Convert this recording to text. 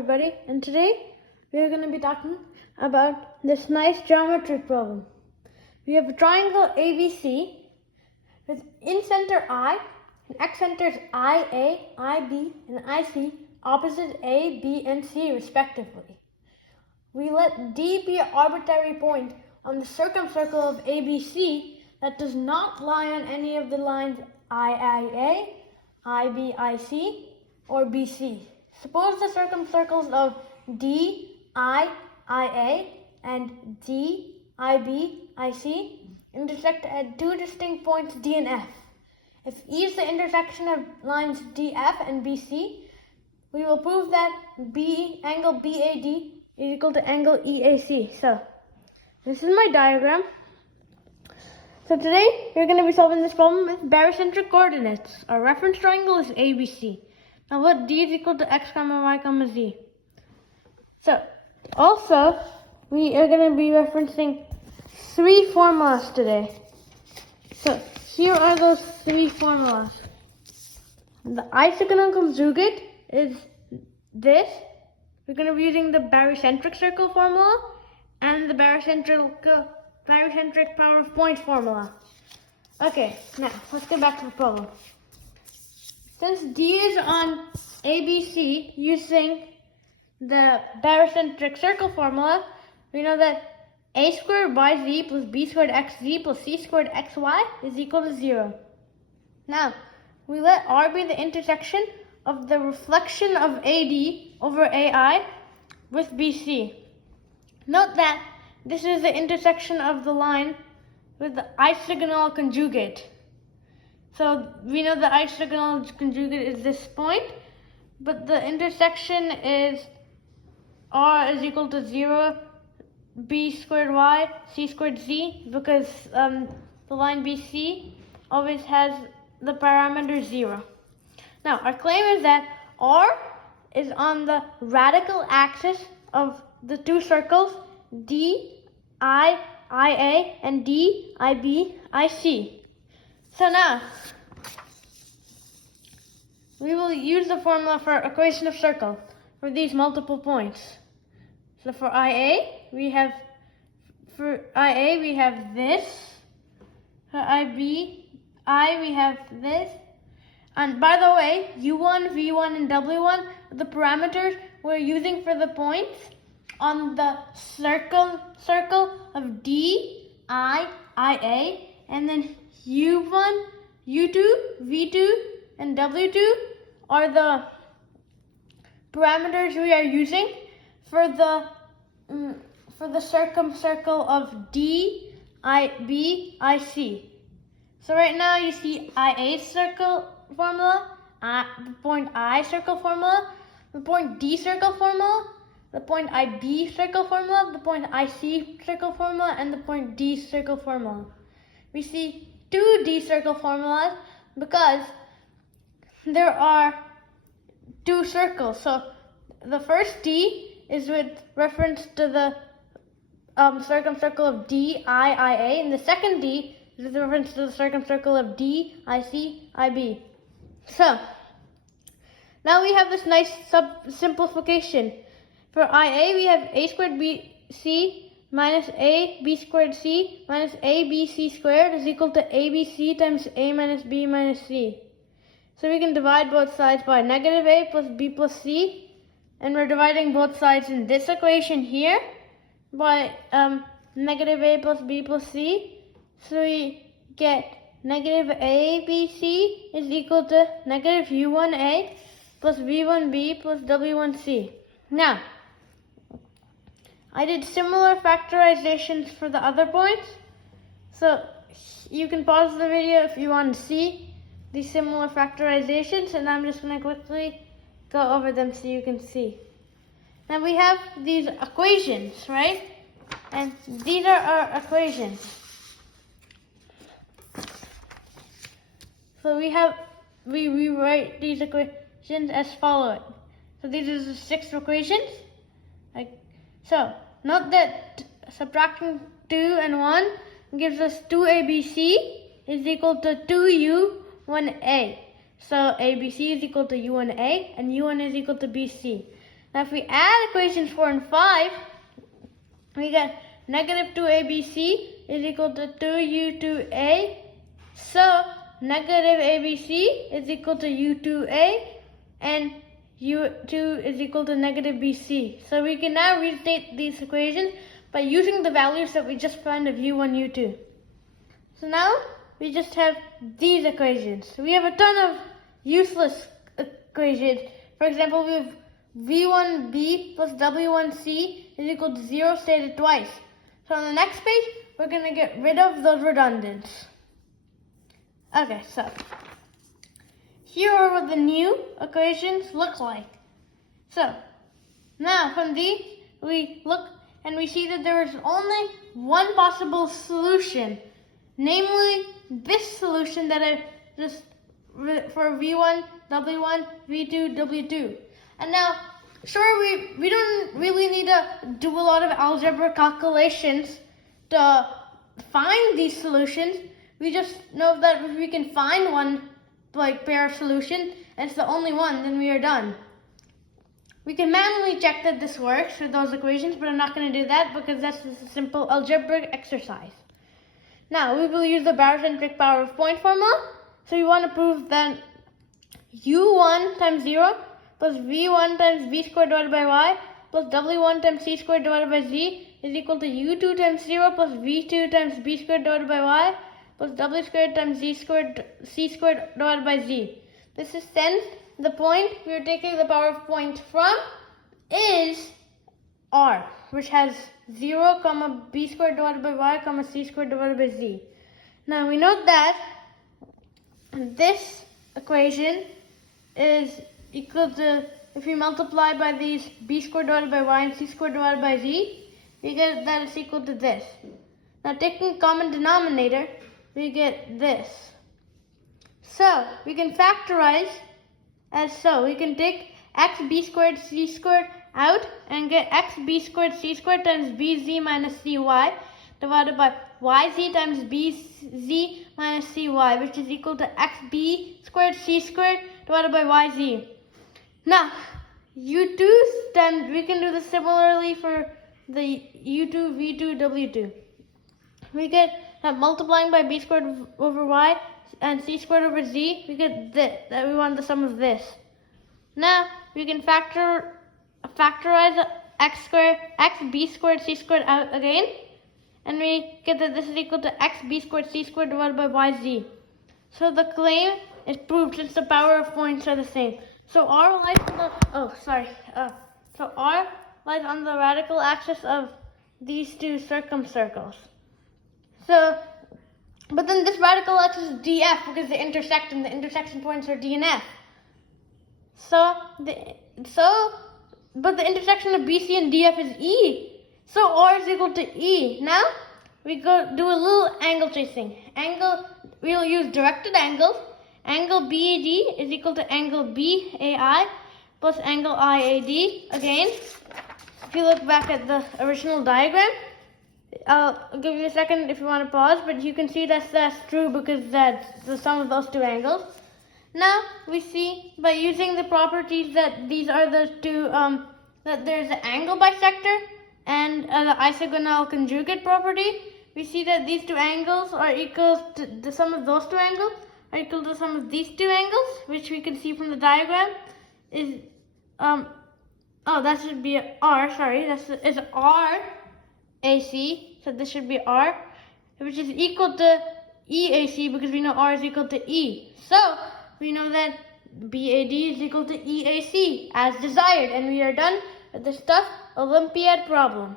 everybody, and today we are going to be talking about this nice geometry problem. We have a triangle ABC with in-center I and x-centers IA, IB, and IC opposite A, B, and C respectively. We let D be an arbitrary point on the circumcircle of ABC that does not lie on any of the lines IIA, IB, IC, or BC. Suppose the circumcircles of D, I, IA, and D, IB, IC intersect at two distinct points D and F. If E is the intersection of lines DF and BC, we will prove that angle BAD is equal to angle EAC. So, this is my diagram. So today, we're going to be solving this problem with barycentric coordinates. Our reference triangle is ABC. Now let D is equal to x comma y comma z. So, also, we are going to be referencing three formulas today. So, here are those three formulas. The isogonal conjugate is this. We're going to be using the barycentric circle formula and the barycentric power of points formula. Okay, now let's get back to the problem. Since D is on ABC using the barycentric circle formula, we know that a squared yz plus b squared xz plus c squared xy is equal to 0. Now, we let R be the intersection of the reflection of AD over AI with BC. Note that this is the intersection of the line with the isogonal conjugate. So we know the isogonal conjugate is this point, but the intersection is R is equal to 0, B squared Y, C squared Z, because the line BC always has the parameter 0. Now, our claim is that R is on the radical axis of the two circles D, I, IA, and D, IB, IC. So now, we will use the formula for equation of circle for these multiple points. So for IA, we have this. For IB, we have this. And by the way, U1, V1, and W1 are the parameters we're using for the points on the circle of D, I, IA, and then U1, U2, V2, and W2 are the parameters we are using for the circumcircle of D, IB, IC. So right now you see IA's circle formula, the point I circle formula, the point D circle formula, the point IB circle formula, the point IC circle formula, and the point D circle formula. We see two D circle formulas because there are two circles. So the first D is with reference to the circumcircle of D, I, IA, and the second D is with reference to the circumcircle of D, IC, IB. So now we have this nice simplification. For IA, we have a squared bc minus a b squared c minus abc squared is equal to abc times a minus b minus c. So we can divide both sides by negative a plus b plus c. And we're dividing both sides in this equation here by negative a plus b plus c. So we get negative abc is equal to negative u1a plus v1b plus w1c. Now, I did similar factorizations for the other points, so you can pause the video if you want to see these similar factorizations, and I'm just going to quickly go over them so you can see. Now we have these equations, right? And these are our equations. So we rewrite these equations as follows. So these are the 6 equations. So, note that subtracting 2 and 1 gives us 2abc is equal to 2u1a. So, abc is equal to u1a and u1 is equal to bc. Now if we add equations 4 and 5, we get negative 2abc is equal to 2u2a. So negative abc is equal to u2a and u2 is equal to negative bc. So we can now restate these equations by using the values that we just found of u1, u2. So now we just have these equations. We have a ton of useless equations. For example, we have v1b plus w1c is equal to 0 stated twice. So on the next page, we're going to get rid of those redundants. Okay, so here are what the new equations look like. So now from these, we look and we see that there is only one possible solution, namely this solution that I just for v1, w1, v2, w2. And now, sure, we don't really need to do a lot of algebra calculations to find these solutions. We just know that if we can find one pair of solution and it's the only one, then we are done. We can manually check that this works with those equations, but I'm not going to do that because that's just a simple algebraic exercise. Now, we will use the barocentric power of point formula. So we want to prove that u1 times 0 plus v1 times v squared divided by y plus w1 times c squared divided by z is equal to u2 times 0 plus v2 times b squared divided by y plus w squared times c squared divided by z. This is since the point we are taking the power of point from is r, which has 0, comma b squared divided by y, comma c squared divided by z. Now we note that this equation is equal to, if we multiply by these b squared divided by y and c squared divided by z, we get that it's equal to this. Now taking common denominator, we get this. So we can factorize as so. We can take xb squared c squared out and get xb squared c squared times bz minus cy divided by yz times bz minus cy, which is equal to xb squared c squared divided by yz. Now, u2 times, we can do this similarly for the u2, v2, w2. We get that multiplying by b squared over y and c squared over z, we get this, that we want the sum of this. Now, we can factorize xb squared c squared out again, and we get that this is equal to xb squared c squared divided by yz. So the claim is proved since the power of points are the same. So r lies on the r lies on the radical axis of these two circumcircles. So, but then this radical axis is df because they intersect and the intersection points are d and f. But the intersection of BC and DF is E. So R is equal to E. Now we go do a little angle tracing. We'll use directed angles. Angle BAD is equal to angle BAI plus angle IAD. Again, if you look back at the original diagram, I'll give you a second if you want to pause, but you can see that's true because that's the sum of those two angles. Now we see by using the properties that these are the two, that there's an angle bisector and the isogonal conjugate property. We see that these two angles are equal to the sum of those two angles are equal to the sum of these two angles, which we can see from the diagram is that should be R. Sorry, is R AC. So this should be R, which is equal to EAC because we know R is equal to E. So we know that BAD is equal to EAC as desired, and we are done with this tough Olympiad problem.